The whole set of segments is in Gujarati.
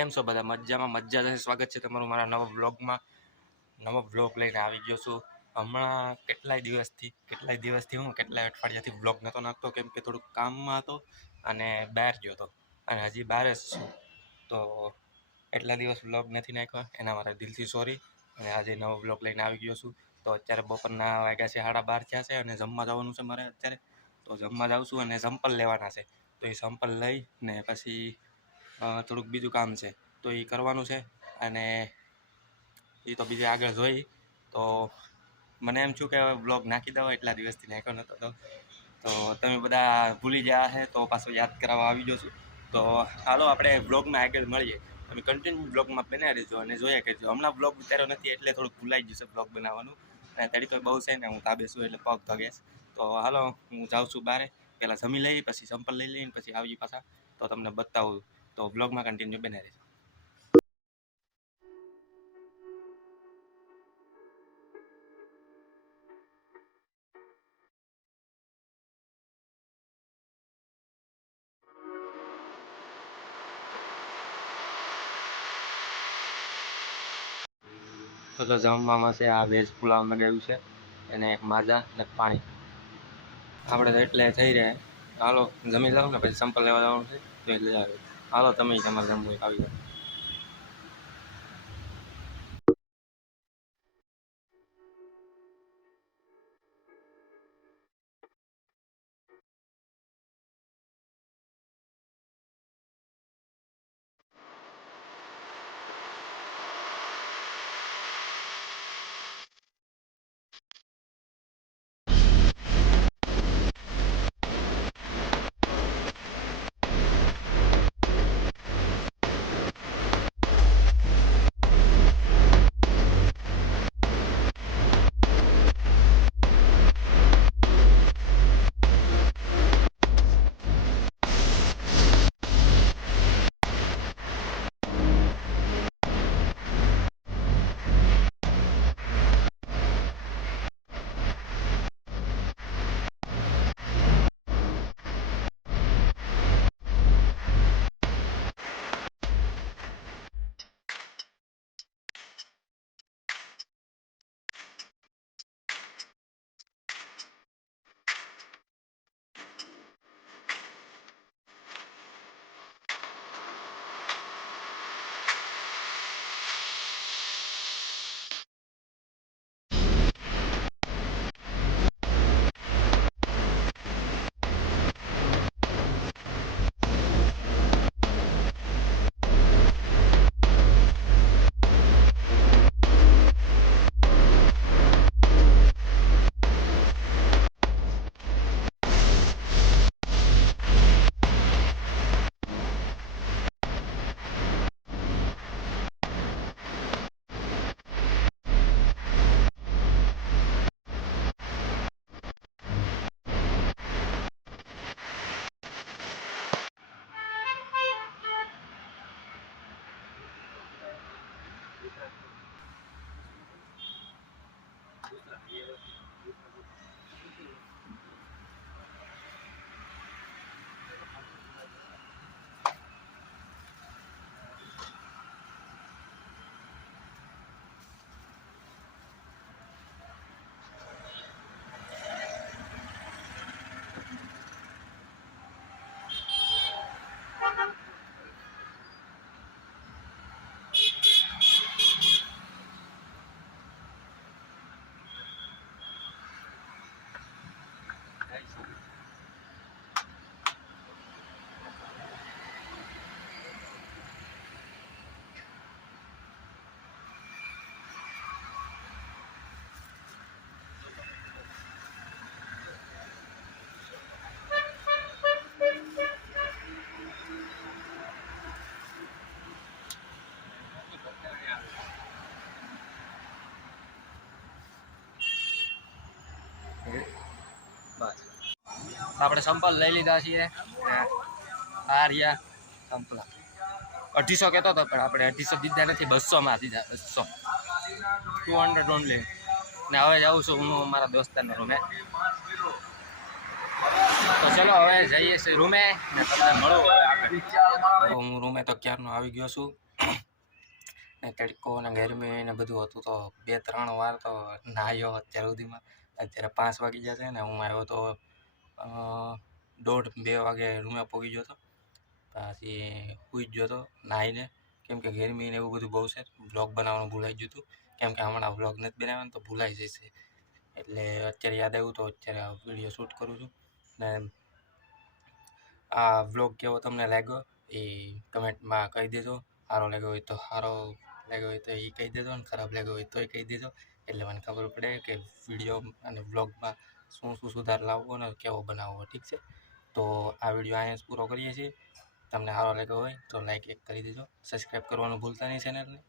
કેમ છો બધા? મજામાં, મજા છે સ્વાગત છે તમારું મારા નવા બ્લોગમાં નવો બ્લોગ લઈને આવી ગયો છું. હમણાં કેટલાય દિવસથી કેટલાય દિવસથી હું, કેટલાય અઠવાડિયાથી બ્લોગ નહોતો નાખતો, કેમ કે થોડુંક કામમાં હતો અને બહાર ગયો હતો. અને હજી બહાર જ છું. તો એટલા દિવસ બ્લોગ નથી નાખ્યો, એના માટે દિલથી સોરી. અને આજે નવો બ્લોગ લઈને આવી ગયો છું. તો અત્યારે બપોરના વાગ્યા છે, સાડા બાર થયા છે અને જમવા જવાનું છે મારે અત્યારે. તો જમવા જાઉં છું અને સંપલ લેવાના છે. તો એ સંપલ લઈ ને પછી થોડુંક બીજું કામ છે. તો એ કરવાનું છે અને એ તો બીજે આગળ જોઈ. તો મને એમ છું કે બ્લોગ નાખી દો એટલા દિવસથી નાખ્યો નહોતો તો. તો તમે બધા ભૂલી ગયા હે તો પાછો યાદ કરાવવા આવી ગયો છું. તો હાલો આપણે બ્લોગમાં આગળ મળીએ. તમે કન્ટિન્યુ બ્લોગમાં બનાવી રહેજો અને જોયા કરજો. હમણાં બ્લોગ ઉતાર્યો નથી એટલે થોડુંક ભૂલાઈ ગયું છે બ્લોગ બનાવવાનું. અને તડીકો બહુ છે ને હું તાબે છું એટલે પગ ધગેશ તો હાલો હું જાઉં છું બારે. પહેલાં જમી લઈ, પછી સંપલ લઈ લઈને પછી આવી પાછા. તો તમને બતાવું. તો બ્લોગમાં કન્ટિન્યુ બને રહેશે તો જમવામાં છે આ વેજ પુલાવ મગાવ્યું છે અને એક માજા અને પાણી. આપણે એટલે થઈ રહે હાલો, જમી લઉં ને પછી સંપલ લેવા જવાનું છે. તો એટલે આવે હાલો તમે તમારે જમવું આવી જાઓ. આપણે સંપલ લઈ લીધા છીએ. આ રહ્યા સંપલા. અઢીસો કહેતો હતો પણ આપણે અઢીસો દીધા નથી, બસોમાં દીધા બસો ટુ હંડ્રેડ ઓનલી ને હવે જાઉં છું હું મારા દોસ્તારના રૂમે. તો ચલો હવે જઈએ છીએ રૂમે ને તમને મળો હવે હું રૂમે તો ક્યારનો આવી ગયો છું. ને તડકો અને ગરમી ને બધું હતું તો બે ત્રણ વાર તો નાહ્યો અત્યાર સુધીમાં. અત્યારે પાંચ વાગી છે ને હું આવ્યો તો દોઢ બે વાગે રૂમે પહોંચી ગયો પછી સૂઈ જ ગયો હતો નાહીને. કેમ કે ગરમી ને એવું બધું બહુ છે. બ્લોગ બનાવવાનું ભૂલાઈ ગયું હતું. કેમ કે હમણાં બ્લોગ નથી બનાવવાનું તો ભૂલાઈ જશે. એટલે અત્યારે યાદ આવ્યું તો અત્યારે આ વીડિયો શૂટ કરું છું. ને આ બ્લોગ કેવો તમને લાગ્યો એ કમેન્ટમાં કહી દેજો. સારો લાગ્યો હોય તો સારો લાગ્યો હોય તો એ કહી દેજો અને ખરાબ લાગ્યો હોય તોય કહી દેજો. એટલે મને ખબર પડે કે વીડિયો અને બ્લોગમાં શું શું સુધાર લાવવો અને કેવો બનાવવો, ઠીક છે? તો આ વીડિયો અહીંયા પૂરો કરીએ છીએ. તમને સારો લાગ્યો હોય તો લાઈક એક કરી દેજો. સબસ્ક્રાઈબ કરવાનું ભૂલતા નહીં ચેનલને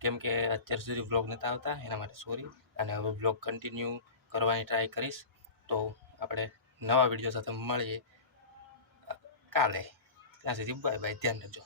કેમ કે અત્યાર સુધી બ્લોગ નહોતા આવતા, એના માટે સોરી અને હવે બ્લોગ કન્ટિન્યુ કરવાની ટ્રાય કરીશ. તો આપણે નવા વીડિયો સાથે મળીએ. કાલે. ત્યાં સુધી બાય બાય ધ્યાન રાખજો.